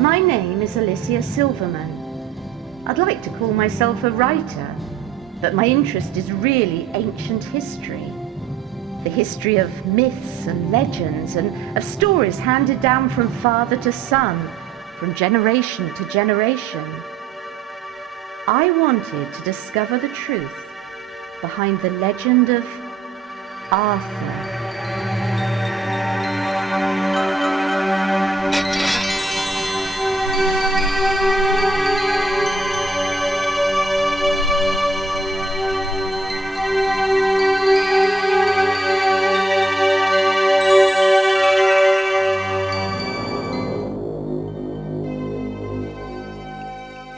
My name is Alicia Silverman. I'd like to call myself a writer, but my interest is really ancient history. The history of myths and legends and of stories handed down from father to son, from generation to generation. I wanted to discover the truth behind the legend of Arthur.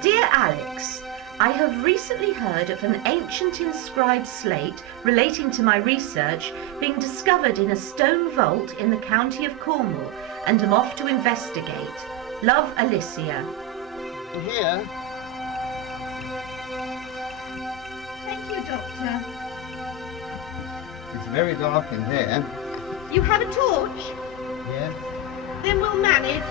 Dear Alex, I have recently heard of an ancient inscribed slate relating to my research being discovered in a stone vault in the county of Cornwall, and am off to investigate. Love, Alicia. Here? Thank you, Doctor. It's very dark in there. You have a torch? Yes. Then we'll manage.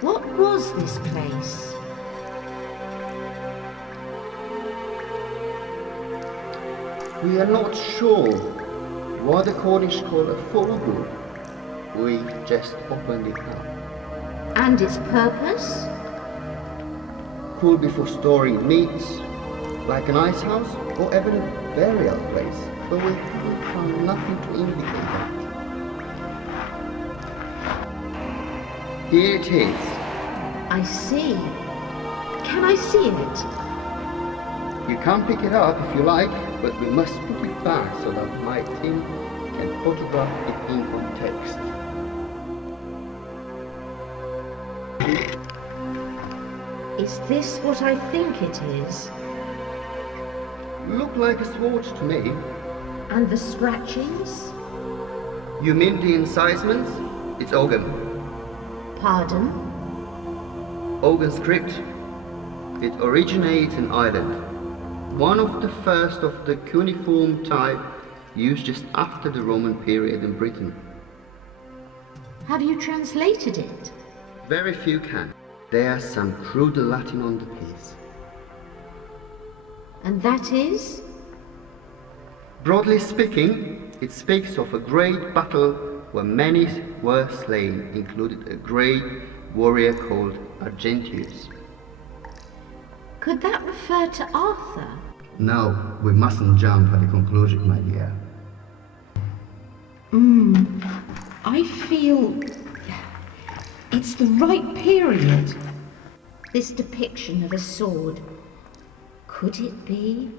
What was this place? We are not sure what the Cornish call a fogo. We just opened it up. And its purpose? Could be for storing meats, like an ice house, or even a burial place, but we found nothing to indicate that. Here it is. I see. Can I see it? You can pick it up if you like, but we must put it back so that my team can photograph it in context. Is this what I think it is? Look like a sword to me. And the scratchings? You mean the incisements? It's Ogham. Pardon? Ogham script. It originates in Ireland. One of the first of the cuneiform type used just after the Roman period in Britain. Have you translated it? Very few can. There's some crude Latin on the piece. And that is? Broadly speaking, it speaks of a great battle where many were slain, including a great warrior called Argentius. Could that refer to Arthur? No, we mustn't jump at the conclusion, my dear. I feel it's the right period. This depiction of a sword, could it be?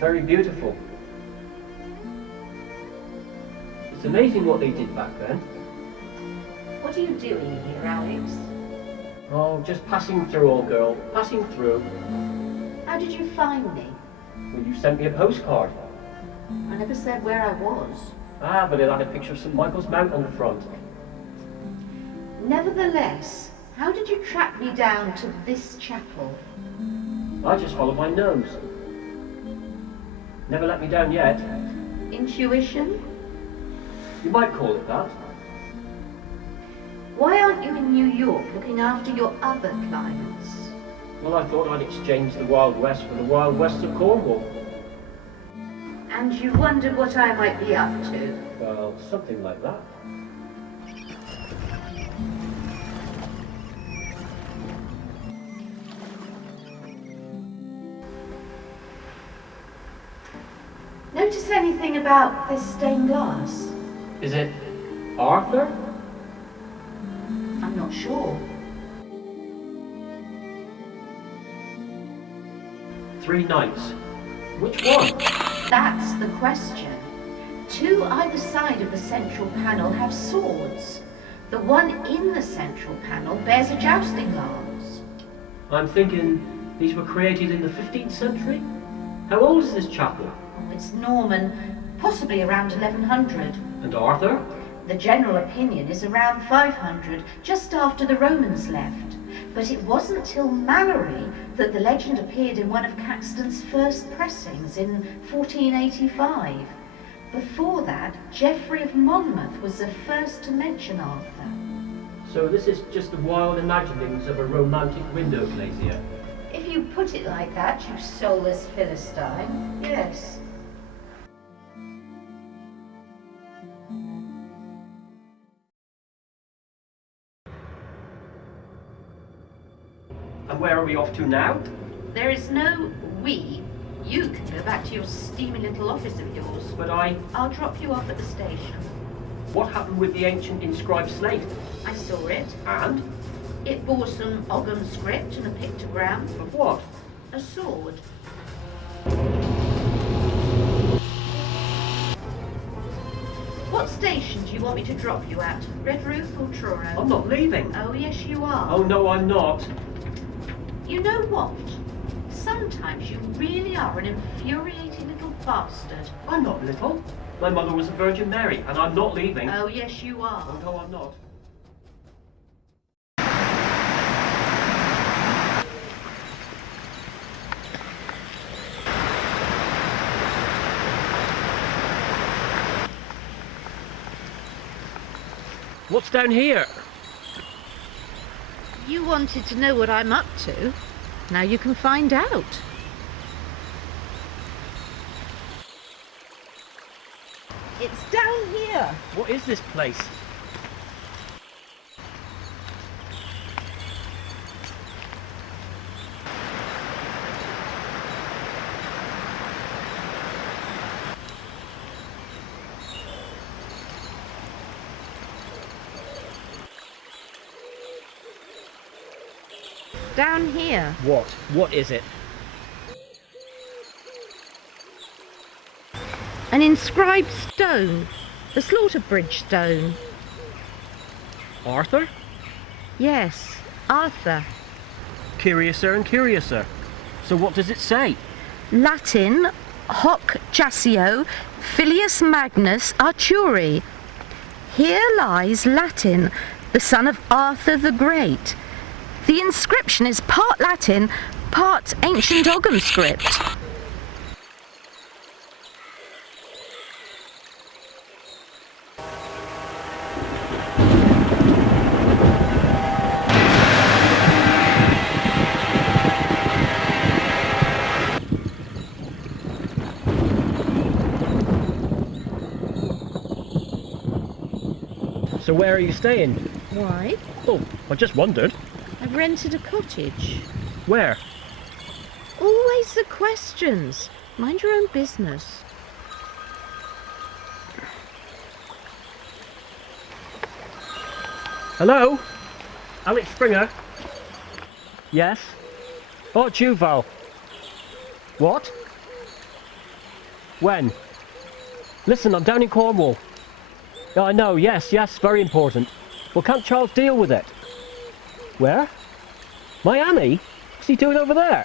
Very beautiful. It's amazing what they did back then. What are you doing here, Alex? Oh, just passing through, old girl. Passing through. How did you find me? Well, you sent me a postcard. I never said where I was. Ah, but it had a picture of St. Michael's Mount on the front. Nevertheless, how did you track me down to this chapel? I just followed my nose. Never let me down yet. Intuition? You might call it that. Why aren't you in New York looking after your other clients? Well, I thought I'd exchange the Wild West for the Wild West of Cornwall. And you wondered what I might be up to? Well, something like that. Notice anything about this stained glass? Is it Arthur? I'm not sure. 3 knights. Which one? That's the question. 2 either side of the central panel have swords. The one in the central panel bears a jousting lance. I'm thinking these were created in the 15th century? How old is this chapel? It's Norman, possibly around 1100. And Arthur? The general opinion is around 500, just after the Romans left. But it wasn't till Mallory that the legend appeared in one of Caxton's first pressings in 1485. Before that, Geoffrey of Monmouth was the first to mention Arthur. So this is just the wild imaginings of a romantic window glazier. If you put it like that, you soulless Philistine, yes. And where are we off to now? There is no we. You can go back to your steamy little office of yours. But I'll drop you off at the station. what happened with the ancient inscribed slate? I saw it. And? It bore some Ogham script and a pictogram. Of what? A sword. What What station do you want me to drop you at? Red Roof or Truro? I'm not leaving. Oh, yes, you are. Oh, no, I'm not. You know what? Sometimes you really are an infuriating little bastard. I'm not little. My mother was a Virgin Mary, and I'm not leaving. Oh, yes, you are. Oh, no, I'm not. What's down here? You wanted to know what I'm up to. Now you can find out. It's down here. What is this place? Down here. What? What is it? An inscribed stone. The Slaughter Bridge stone. Arthur? Yes, Arthur. Curiouser and curiouser. So what does it say? Latin, hoc jacio filius magnus Arturi. Here lies Latin, the son of Arthur the Great. The inscription is part Latin, part ancient Ogham script. So where are you staying? Why? Oh, I just wondered. I've rented a cottage. Where? Always the questions. Mind your own business. Hello? Alex Springer? Yes? Oh, it's you, Val. What? When? Listen, I'm down in Cornwall. Yeah, I know, yes, very important. Well, can't Charles deal with it? Where? Miami? What's he doing over there?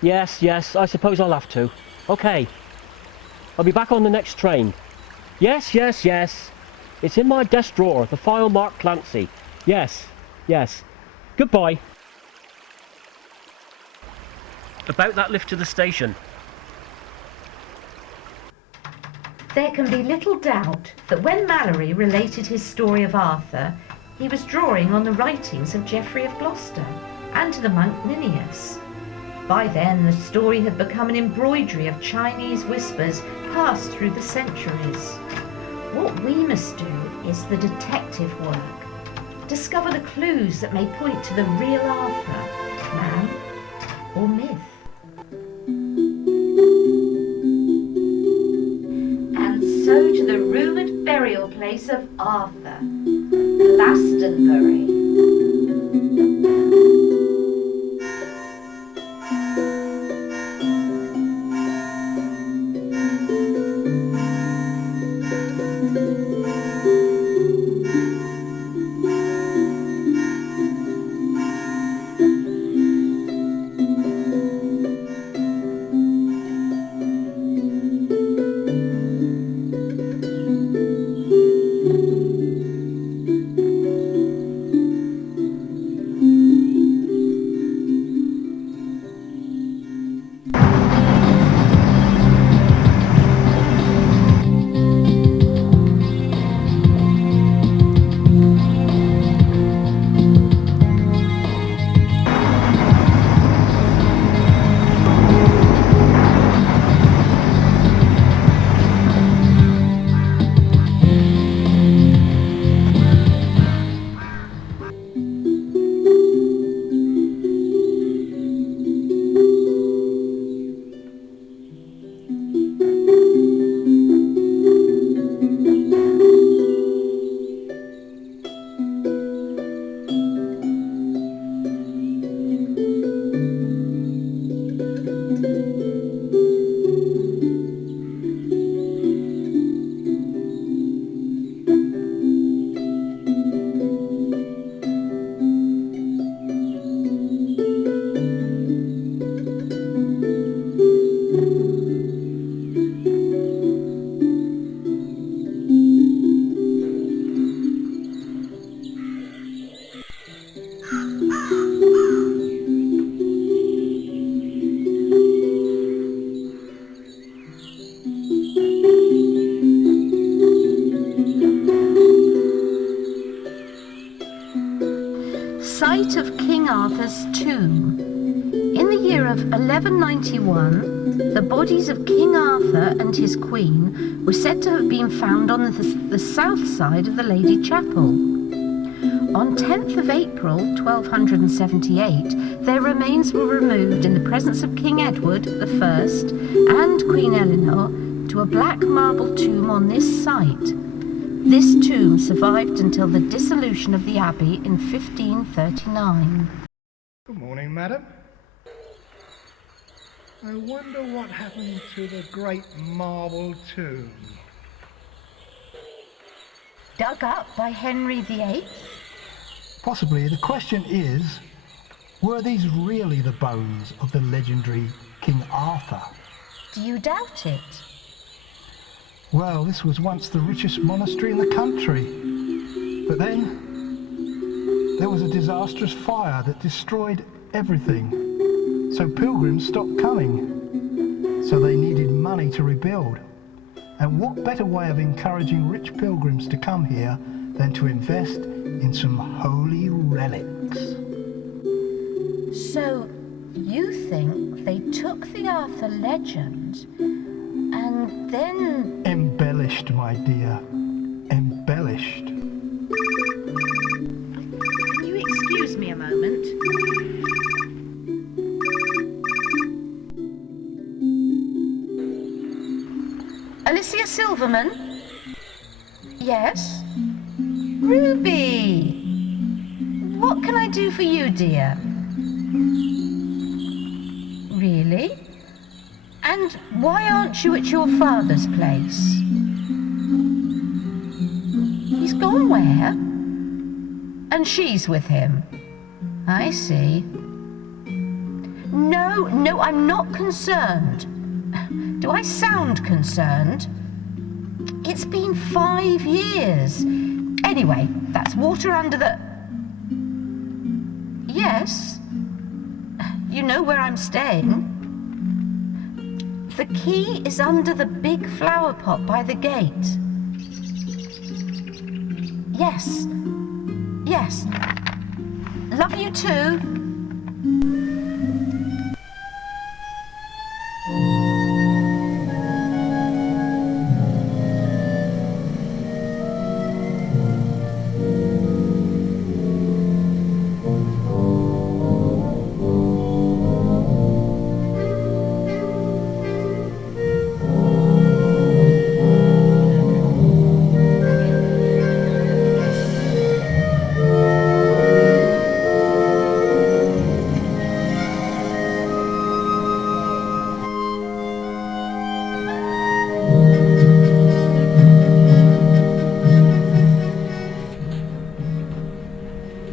Yes, I suppose I'll have to. Okay. I'll be back on the next train. Yes. It's in my desk drawer, the file marked Clancy. Yes. Goodbye. About that lift to the station. There can be little doubt that when Mallory related his story of Arthur, he was drawing on the writings of Geoffrey of Gloucester and to the monk Ninius. By then, the story had become an embroidery of Chinese whispers passed through the centuries. What we must do is the detective work. Discover the clues that may point to the real Arthur, man or myth. And so to the rumoured burial place of Arthur, Glastonbury. site of King Arthur's tomb. In the year of 1191, the bodies of King Arthur and his queen were said to have been found on the south side of the Lady Chapel. On 10th of April 1278, their remains were removed in the presence of King Edward I and Queen Eleanor to a black marble tomb on this site. This tomb survived until the dissolution of the abbey in 1539. Good morning, madam. I wonder what happened to the great marble tomb. Dug up by Henry VIII? Possibly. The question is, were these really the bones of the legendary King Arthur? Do you doubt it? Well, this was once the richest monastery in the country. But then, there was a disastrous fire that destroyed everything. So pilgrims stopped coming. So they needed money to rebuild. And what better way of encouraging rich pilgrims to come here than to invest in some holy relics? So, you think they took the Arthur legend and then... Embellished, my dear. Embellished. Can you excuse me a moment? Alicia Silverman? Yes? Ruby! What can I do for you, dear? Really? And why aren't you at your father's place? He's gone where? And she's with him. I see. No, I'm not concerned. Do I sound concerned? It's been 5 years. Anyway, that's water under the... Yes? You know where I'm staying? The key is under the big flower pot by the gate. Yes. Yes. Love you too.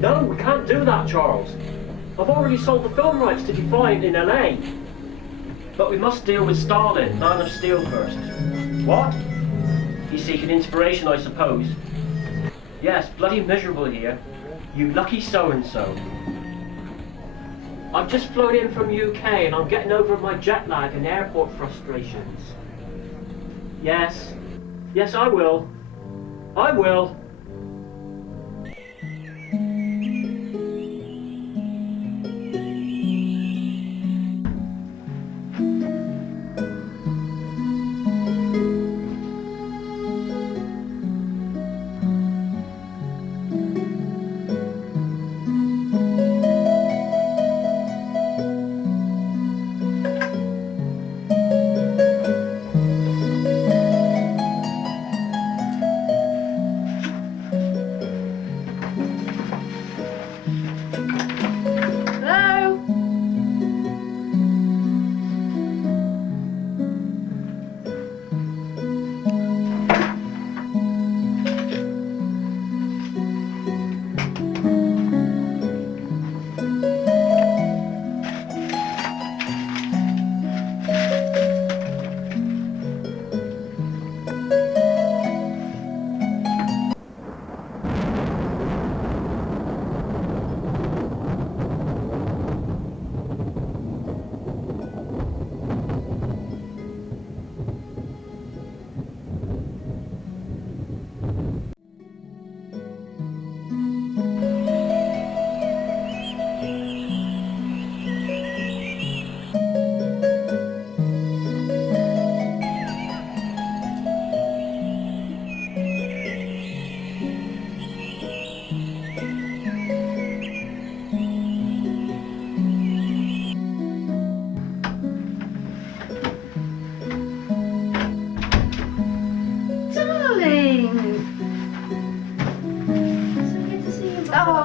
No, we can't do that, Charles. I've already sold the film rights to Defiant in LA. But we must deal with Stalin, Man of Steel, first. What? He's seeking inspiration, I suppose. Yes, bloody miserable here. You lucky so-and-so. I've just flown in from UK and I'm getting over my jet lag and airport frustrations. Yes. Yes, I will. I will.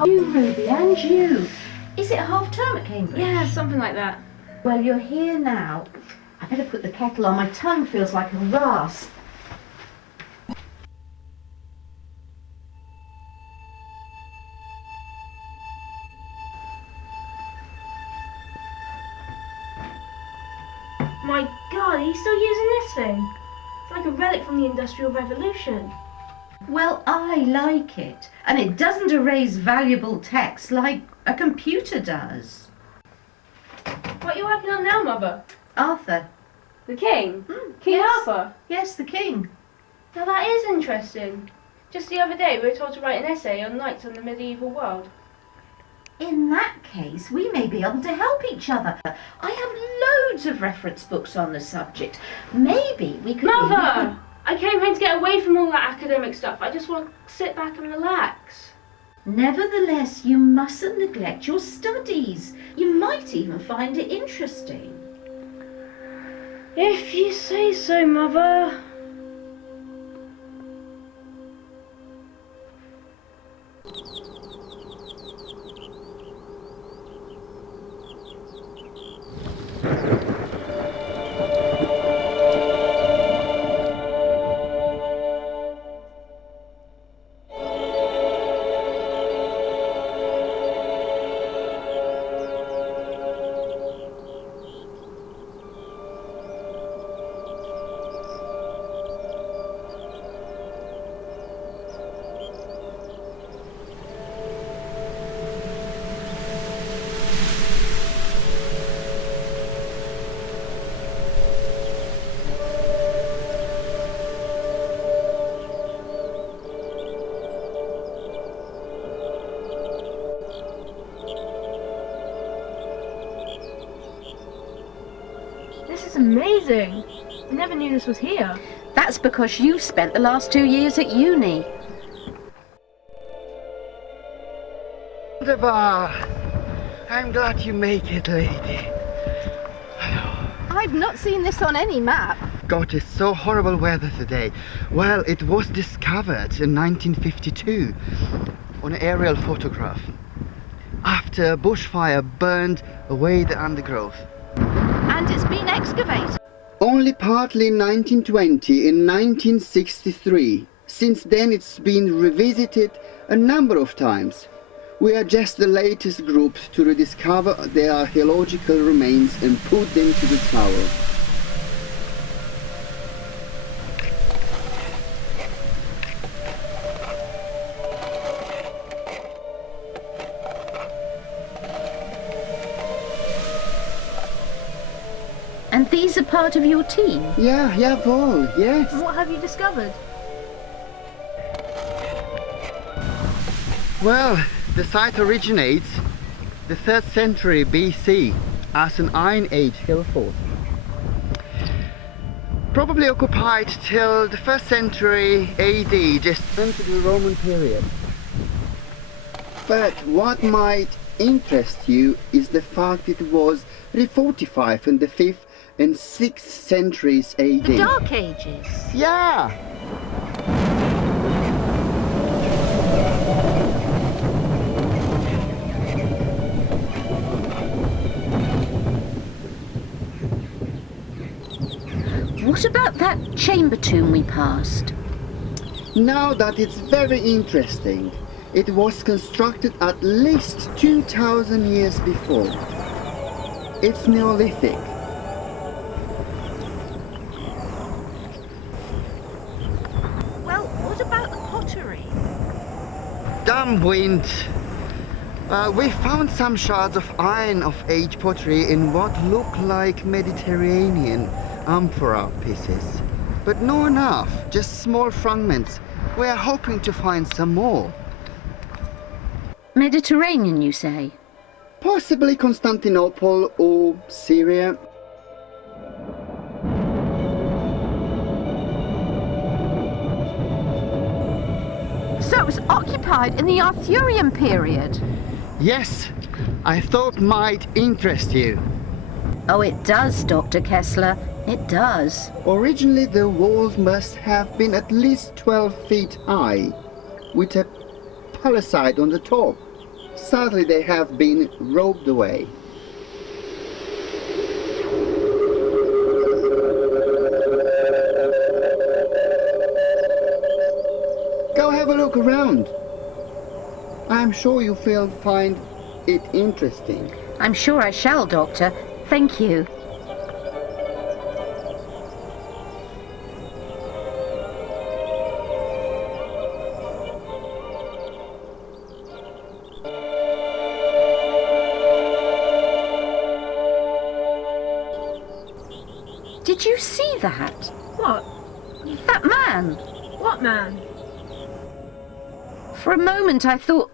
You, Ruby, and you. Is it half term at Cambridge? Yeah, something like that. Well, you're here now. I better put the kettle on. My tongue feels like a rasp. My God, are you still using this thing? It's like a relic from the Industrial Revolution. Well, I like it. And it doesn't erase valuable text like a computer does. What are you working on now, Mother? Arthur. The King? King yes. Arthur? Yes, the king. Now that is interesting. Just the other day we were told to write an essay on knights on the medieval world. In that case, we may be able to help each other. I have loads of reference books on the subject. Maybe we could... Mother! I came here to get away from all that academic stuff. I just want to sit back and relax. Nevertheless, you mustn't neglect your studies. You might even find it interesting. If you say so, Mother. This is amazing. I never knew this was here. That's because you spent the last 2 years at uni. Wunderbar. I'm glad you make it, lady. I've not seen this on any map. God, it's so horrible weather today. Well, it was discovered in 1952 on an aerial photograph after a bushfire burned away the undergrowth. And it's been excavated. Only partly in 1920, in 1963. Since then it's been revisited a number of times. We are just the latest group to rediscover the archaeological remains and put them to the tower. And these are part of your team? Yeah, Paul, yes. And what have you discovered? Well, the site originates the 3rd century BC as an Iron Age hill fort. Probably occupied till the 1st century AD, just into the Roman period. But what might interest you is the fact it was refortified in the 5th and 6th centuries AD. The Dark Ages? Yeah! What about that chamber tomb we passed? Now that it's very interesting. It was constructed at least 2,000 years before. It's Neolithic. Well, what about the pottery? Damn wind! We found some shards of Iron Age pottery in what look like Mediterranean amphora pieces. But not enough, just small fragments. We are hoping to find some more. Mediterranean, you say? Possibly Constantinople or Syria. So it was occupied in the Arthurian period? Yes, I thought might interest you. Oh, it does, Dr. Kessler. It does. Originally the walls must have been at least 12 feet high, with a palisade on the top. Sadly, they have been robbed away. Go have a look around. I'm sure you will find it interesting. I'm sure I shall, Doctor. Thank you. Did you see that? What? That man? What man? For a moment I thought...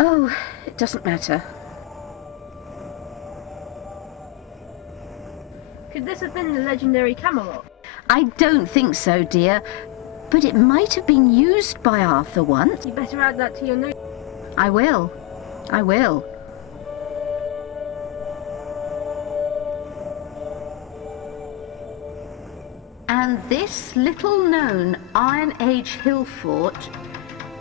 Oh, it doesn't matter. Could this have been the legendary Camelot? I don't think so, dear. But it might have been used by Arthur once. You better add that to your note. I will. I will. And this little-known Iron Age hill fort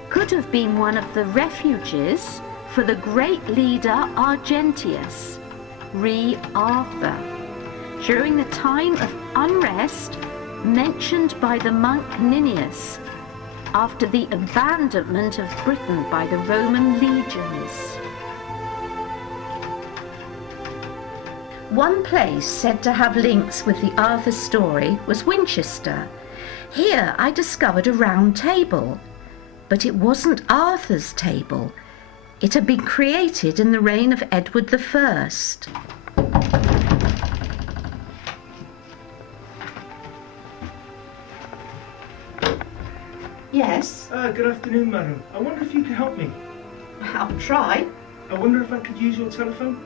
could have been one of the refuges for the great leader Argentius, re Arthur, during the time of unrest mentioned by the monk Ninius after the abandonment of Britain by the Roman legions. One place said to have links with the Arthur story was Winchester. Here I discovered a round table, but it wasn't Arthur's table. It had been created in the reign of Edward I. Yes, Good afternoon, madam. I wonder if you could help me. I'll try. I wonder if I could use your telephone?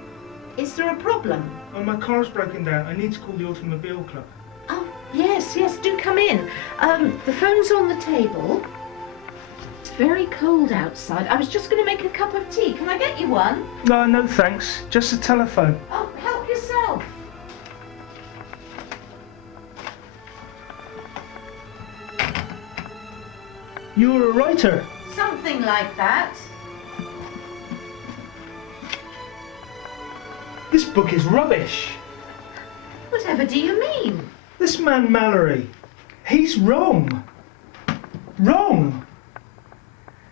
Is there a problem? Oh, my car's broken down. I need to call the Automobile Club. Oh, yes, do come in. The phone's on the table. It's very cold outside. I was just going to make a cup of tea. Can I get you one? No, no thanks. Just a telephone. Oh, help yourself. You're a writer. Something like that. This book is rubbish. Whatever do you mean? This man Mallory, he's wrong. Wrong.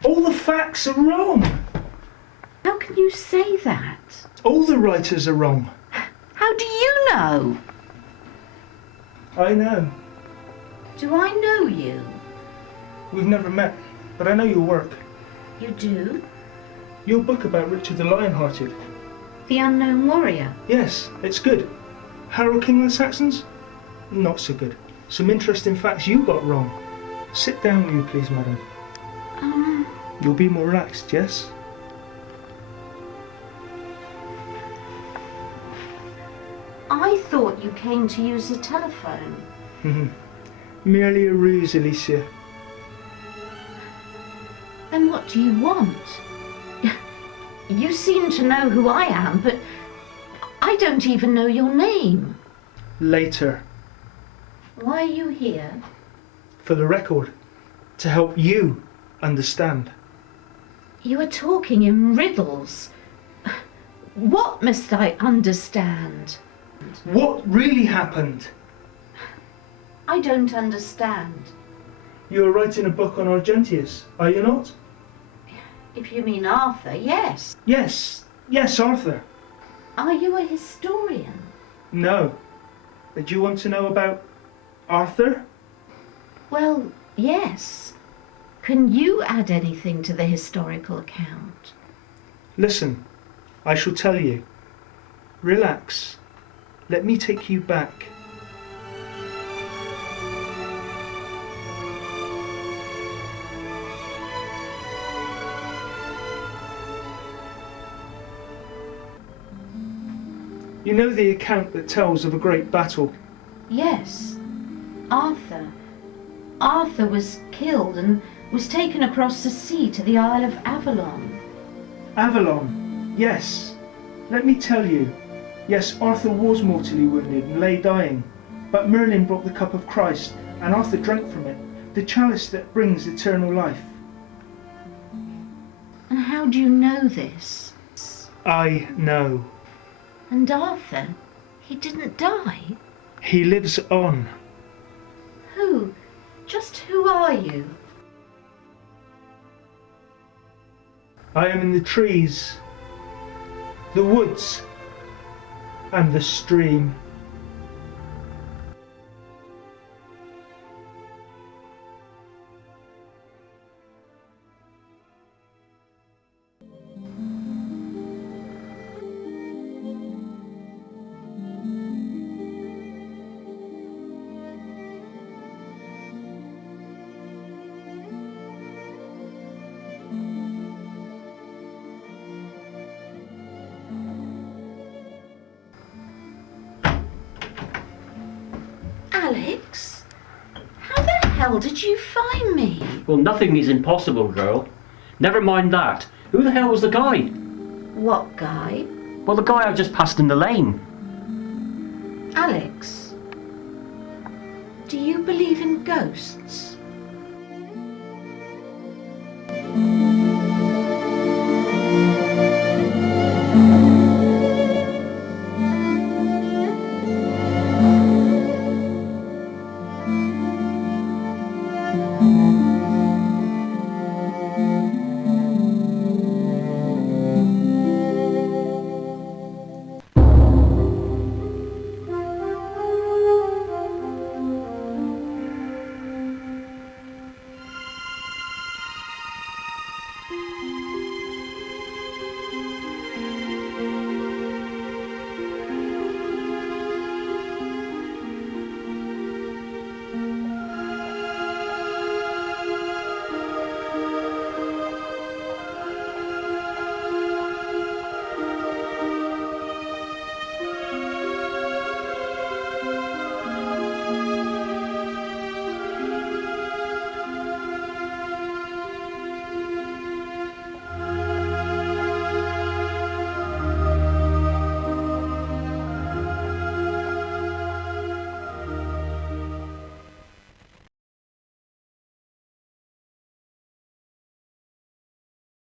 All the facts are wrong. How can you say that? All the writers are wrong. How do you know? I know. Do I know you? We've never met, but I know your work. You do? Your book about Richard the Lionhearted. The Unknown Warrior? Yes, it's good. Harold King of the Saxons? Not so good. Some interesting facts you got wrong. Sit down, will you please, madam? You'll be more relaxed, yes? I thought you came to use the telephone. Merely a ruse, Alicia. Then what do you want? You seem to know who I am, but I don't even know your name. Later. Why are you here? For the record. To help you understand. You are talking in riddles. What must I understand? What really happened? I don't understand. You're writing a book on Argentius, are you not? If you mean Arthur, yes. Yes, Arthur. Are you a historian? No. Did you want to know about Arthur? Well, yes. Can you add anything to the historical account? Listen, I shall tell you. Relax. Let me take you back. You know the account that tells of a great battle? Yes. Arthur. Arthur was killed and was taken across the sea to the Isle of Avalon. Avalon, yes. Let me tell you. Yes, Arthur was mortally wounded and lay dying. But Merlin brought the cup of Christ, and Arthur drank from it, the chalice that brings eternal life. And how How do you know this? I know. And Arthur, he didn't die? He lives on. Who? Just who are you? I am in the trees, the woods, and the stream. Alex? How the hell did you find me? Well, nothing is impossible, girl. Never mind that. Who the hell was the guy? What guy? Well, the guy I just passed in the lane. Alex, do you believe in ghosts?